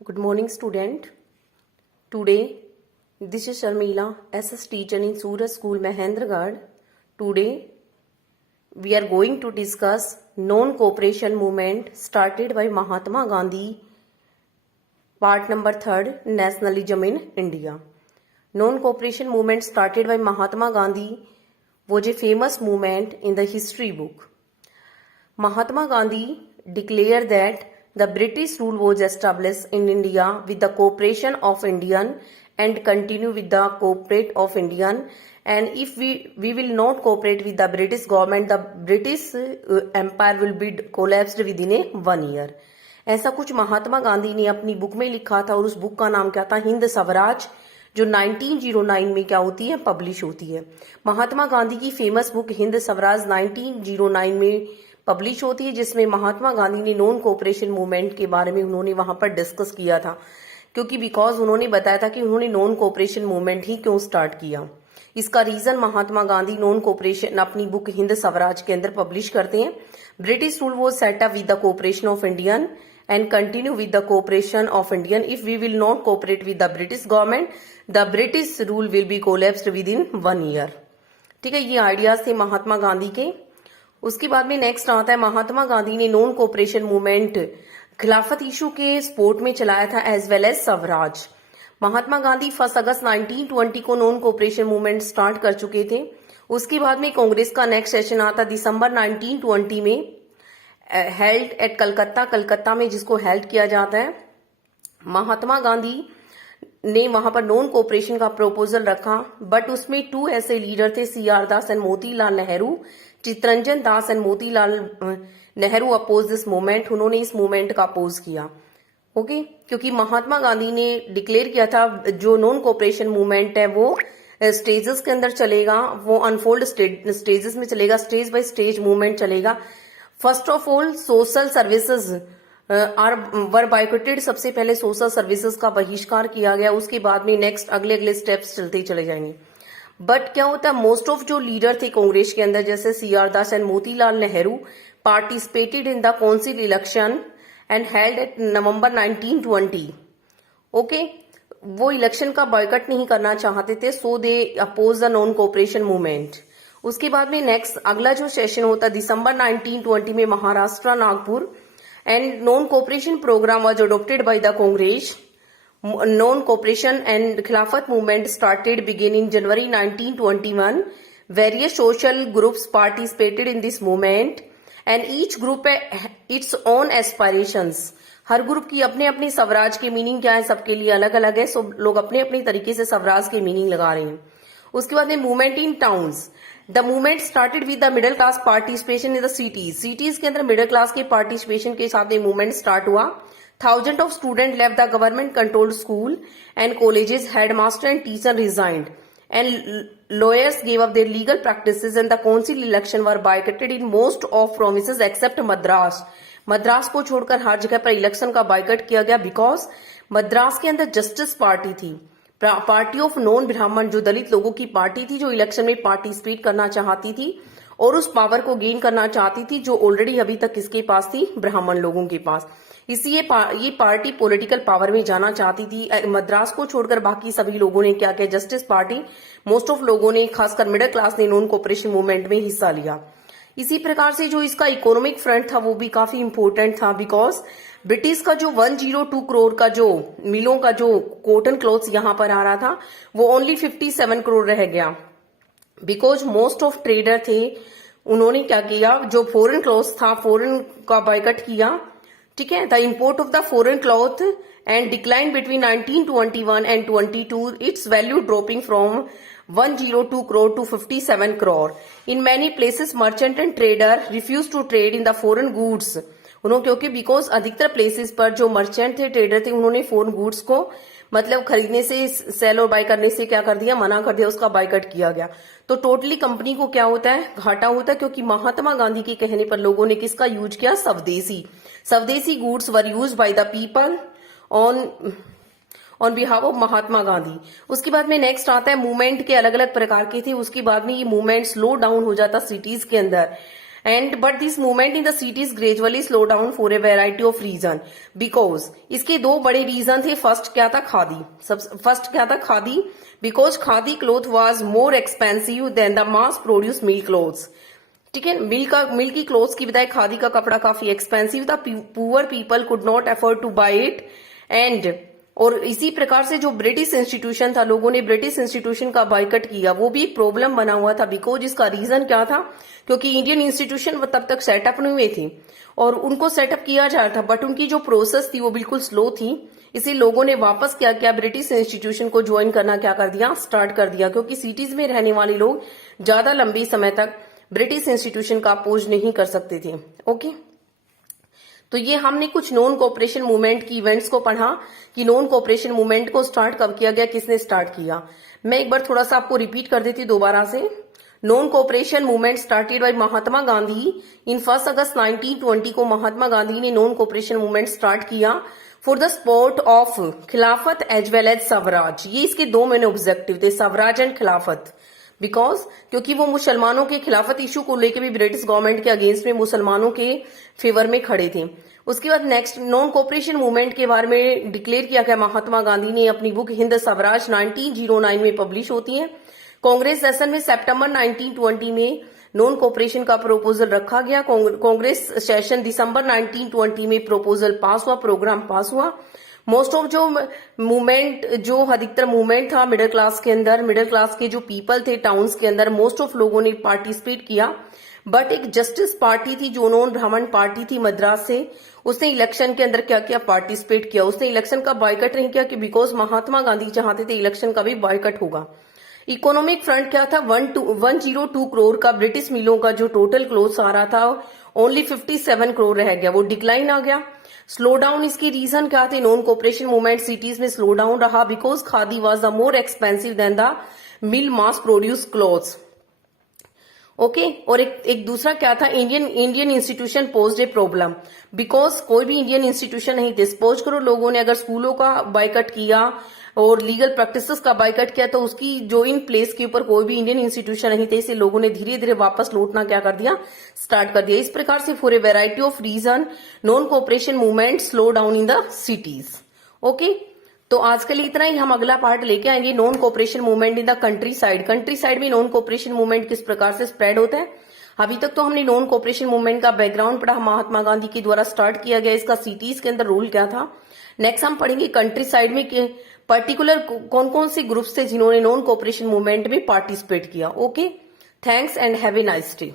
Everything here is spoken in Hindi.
Good morning, student. Today, this is Sharmila, SS teacher in Suraj School, Mahendragarh. Today, we are going to discuss non-cooperation movement started by Mahatma Gandhi, part number 3, nationalism in India. Non-cooperation movement started by Mahatma Gandhi was a famous movement in the history book. Mahatma Gandhi declared that the British rule was established in India with the cooperation of Indian and continue with the cooperate of Indian, and if we will not cooperate with the British government, the British empire will be collapsed within a 1 year. ऐसा कुछ महात्मा गांधी ने अपनी बुक में लिखा था और उस बुक का नाम क्या था? हिंद स्वराज, जो 1909 में क्या होती है? पब्लिश होती है। महात्मा गांधी की फेमस बुक हिंद स्वराज 1909 में पब्लिश होती है, जिसमें महात्मा गांधी ने नॉन कोऑपरेशन मूवमेंट के बारे में उन्होंने वहां पर डिस्कस किया था, क्योंकि बिकॉज उन्होंने बताया था कि उन्होंने नॉन कोऑपरेशन मूवमेंट ही क्यों स्टार्ट किया। इसका reason Mahatma Gandhi non cooperation अपनी बुक हिंद स्वराज के अंदर पब्लिश करते हैं। British rule was set up with the cooperation of Indian and continue with the cooperation of Indian. If we will not cooperate with the British government, the British rule will be collapsed within 1 year. ठीक है, ये आइडियाज थे महात्मा गांधी के। उसके बाद में नेक्स्ट आता है, महात्मा गांधी ने नॉन कोऑपरेशन मूवमेंट खिलाफत इशू के सपोर्ट में चलाया था as well as Swaraj. Mahatma Gandhi 1 August 1920 को नॉन कोऑपरेशन मूवमेंट स्टार्ट कर चुके थे। उसके बाद में कांग्रेस का नेक्स्ट सेशन आता दिसंबर 1920 में, हेल्ड एट कलकत्ता में, जिसको हेल्ड किया जाता है। महात्मा गांधी ने वहां पर नॉन कोऑपरेशन का प्रपोजल रखा, बट उसमें 2 ऐसे लीडर थे, CR Das and Motilal Nehru. Chittaranjan Das and Motilal Nehru oppose this movement. उन्होंने इस मूवमेंट का अपोज किया, ओके, क्योंकि महात्मा गांधी ने डिक्लेयर किया था जो नॉन कोऑपरेशन मूवमेंट है वो स्टेजेस के अंदर चलेगा, वो अनफोल्ड स्टेजेस में चलेगा, स्टेज बाय स्टेज मूवमेंट चलेगा। First of all social services were boycotted. सबसे पहले सोशल सर्विसेज का बहिष्कार किया गया, उसके बाद में नेक्स्ट अगले स्टेप्स चलते ही चले जाएंगे। बट क्या होता है, मोस्ट ऑफ जो लीडर थे कांग्रेस के अंदर, जैसे CR Das and Motilal Nehru, participated in the council election and held at November 1920। Okay, वो इलेक्शन का बॉयकट नहीं करना चाहते थे, so they oppose the non cooperation movement. उसके बाद में नेक्स्ट अगला जो सेशन होता है दिसंबर 1920 में, Maharashtra Nagpur, and non cooperation programme was adopted by the Congress. Non cooperation and Khilafat movement started begin in January 1921। Various social groups participated in this movement and each group its own aspirations. हर ग्रुप की अपने अपने स्वराज के मीनिंग क्या है, सबके लिए अलग अलग है, सब लोग अपने अपने तरीके से स्वराज के मीनिंग लगा रहे हैं। उसके बाद में movement in towns. The movement started with the middle class participation in the cities. Cities के अंदर मिडिल क्लास के पार्टिसिपेशन के साथ ये मूवमेंट स्टार्ट हुआ। Thousand of student left the government controlled school and colleges, headmaster and teacher resigned and lawyers gave up their legal practices and the council election were boycotted in most of provinces except Madras. Madras को छोड़कर हर जगह पर इलेक्शन का बाइकआउट किया गया, बिकॉज मद्रास के अंदर जस्टिस पार्टी थी, पार्टी ऑफ नॉन ब्राह्मण, जो दलित लोगों की पार्टी थी, जो इलेक्शन में पार्टिसिपेट करना चाहती थी और उस पावर को गेन करना चाहती थी जो ऑलरेडी अभी तक किसके पास थी? ब्राह्मण लोगों के पास। इसलिए ये पार्टी पॉलिटिकल पावर में जाना चाहती थी। मद्रास को छोड़कर बाकी सभी लोगों ने क्या किया? जस्टिस पार्टी, मोस्ट ऑफ लोगों ने, खासकर मिडिल क्लास ने नॉन कोऑपरेशन मूवमेंट में हिस्सा लिया। इसी प्रकार से जो इसका इकोनॉमिक फ्रंट था वो भी काफी इंपॉर्टेंट था, बिकॉज ब्रिटिश का जो 102 करोड़ का जो मिलों का जो कॉटन क्लॉथ्स यहां पर आ रहा था वो ओनली 57 करोड़ रह गया, बिकॉज मोस्ट ऑफ ट्रेडर थे। उन्होंने क्या किया, जो फॉरेन क्लॉथ्स था, फॉरेन का बाइकआउट किया, ठीक है। The import of the foreign cloth and decline between 1921 and 22, it's value dropping from 102 crore to 57 crore. In many places, merchant and trader refused to trade in the foreign goods. उन्होंने, क्योंकि बिकॉज अधिकतर प्लेसेस पर जो मर्चेंट थे, ट्रेडर थे, उन्होंने फॉरेन गुड्स को मतलब खरीदने से, सेल और बाय करने से क्या कर दिया? मना कर दिया, उसका बाइकआउट किया गया। तो टोटली कंपनी को क्या होता है? घाटा होता है, क्योंकि महात्मा गांधी के कहने पर लोगों ने किसका यूज किया? Swadeshi goods were use by the people on behalf of Mahatma Gandhi. उसके बाद में नेक्स्ट आता है मूवमेंट के अलग अलग प्रकार के थे। उसके बाद में ये मूवमेंट स्लो डाउन हो जाता सिटीज के अंदर, and but this movement in the cities gradually slow down for a variety of reason, because इसके दो बड़े रीजन थे। फर्स्ट क्या था, khadi, because khadi cloth was more expensive than the mass produce mill cloths. ठीक है, मिल्क की क्लोथ्स की बजाय खादी का कपड़ा काफी एक्सपेंसिव था। Poor people could not afford to buy it and और इसी प्रकार से जो ब्रिटिश इंस्टीट्यूशन था, लोगों ने ब्रिटिश इंस्टीट्यूशन का बाइकट किया, वो भी एक प्रॉब्लम बना हुआ था। बिकॉज इसका रीजन क्या था, क्योंकि इंडियन इंस्टीट्यूशन तब तक सेटअप नहीं हुए थे और उनको सेटअप किया जा रहा था, बट उनकी जो प्रोसेस थी वो बिल्कुल स्लो थी। इसी लोगों ने वापस क्या किया, ब्रिटिश इंस्टीट्यूशन को ज्वाइन करना क्या कर दिया, स्टार्ट कर दिया, क्योंकि सिटीज में रहने वाले लोग ज्यादा लंबी समय तक ब्रिटिश इंस्टीट्यूशन का अपोज नहीं कर सकते थे। ओके, तो ये हमने कुछ नॉन कोऑपरेशन मूवमेंट की इवेंट्स को पढ़ा कि नॉन कोऑपरेशन मूवमेंट को स्टार्ट कब किया गया, किसने स्टार्ट किया। मैं एक बार थोड़ा सा आपको रिपीट कर देती दोबारा से। Non cooperation movement started by Mahatma Gandhi in 1 August 1920 को महात्मा गांधी ने नॉन कोऑपरेशन मूवमेंट स्टार्ट किया for the support of Khilafat as well as swaraj. ये इसके दो मेन ऑब्जेक्टिव थे, स्वराज एंड खिलाफत। बिकॉज क्योंकि वो मुसलमानों के खिलाफत इशू को लेकर भी ब्रिटिश गवर्नमेंट के अगेंस्ट में मुसलमानों के फेवर में खड़े थे। उसके बाद नेक्स्ट नॉन कोऑपरेशन मूवमेंट के बारे में डिक्लेयर किया गया महात्मा गांधी ने अपनी बुक हिंद स्वराज 1909 में पब्लिश होती है। कांग्रेस सेशन में सितंबर 1920 में नॉन कोऑपरेशन का प्रपोजल रखा गया। कांग्रेस सेशन दिसंबर 1920 में प्रपोजल पास हुआ, प्रोग्राम पास हुआ। मोस्ट ऑफ जो मूवमेंट, जो अधिकतर मूवमेंट था मिडिल क्लास के अंदर, मिडिल क्लास के जो पीपल थे टाउन्स के अंदर, मोस्ट ऑफ लोगों ने पार्टिसिपेट किया। बट एक जस्टिस पार्टी थी जो नॉन ब्राह्मण पार्टी थी मद्रास से, उसने इलेक्शन के अंदर क्या किया, पार्टिसिपेट किया। उसने इलेक्शन का बायकट नहीं किया कि बिकॉज महात्मा गांधी चाहते थे इलेक्शन का भी बायकट होगा। इकोनॉमिक फ्रंट क्या था, 102 करोड़ का ब्रिटिश मिलों का जो टोटल क्लोथ आ रहा था ओनली 57 करोड़ रह गया, वो डिक्लाइन आ गया। स्लो डाउन इसकी रीजन क्या थे, नॉन कोऑपरेशन मूवमेंट सिटीज में स्लो डाउन रहा because khadi was the more expensive than the mill mass produce clothes. Okay, और एक दूसरा क्या था, Indian institution posed a problem because कोई भी इंडियन इंस्टीट्यूशन नहीं थे। सपोज करो लोगों ने अगर स्कूलों का बायकट किया और लीगल प्रैक्टिसेस का बायकट किया तो उसकी जो इन प्लेस के ऊपर कोई भी इंडियन इंस्टीट्यूशन नहीं थे, इसे लोगों ने धीरे धीरे वापस लौटना क्या कर दिया, स्टार्ट कर दिया। इस प्रकार से for a variety of reason non cooperation movement slow down in the cities. Okay, तो आज के लिए इतना ही। हम अगला पार्ट लेके आएंगे non cooperation movement in the country side. Country side में नॉन कोऑपरेशन मूवमेंट किस प्रकार से स्प्रेड होता है। अभी तक तो हमने नॉन कोऑपरेशन मूवमेंट का बैकग्राउंड पढ़ा, महात्मा गांधी के द्वारा स्टार्ट किया गया, इसका सिटीज के अंदर रोल क्या था। नेक्स्ट हम पढ़ेंगे कंट्री साइड में पर्टिकुलर कौन कौन से ग्रुप्स थे जिन्होंने नॉन कोऑपरेशन मूवमेंट में पार्टिसिपेट किया। Okay, thanks and have a nice day.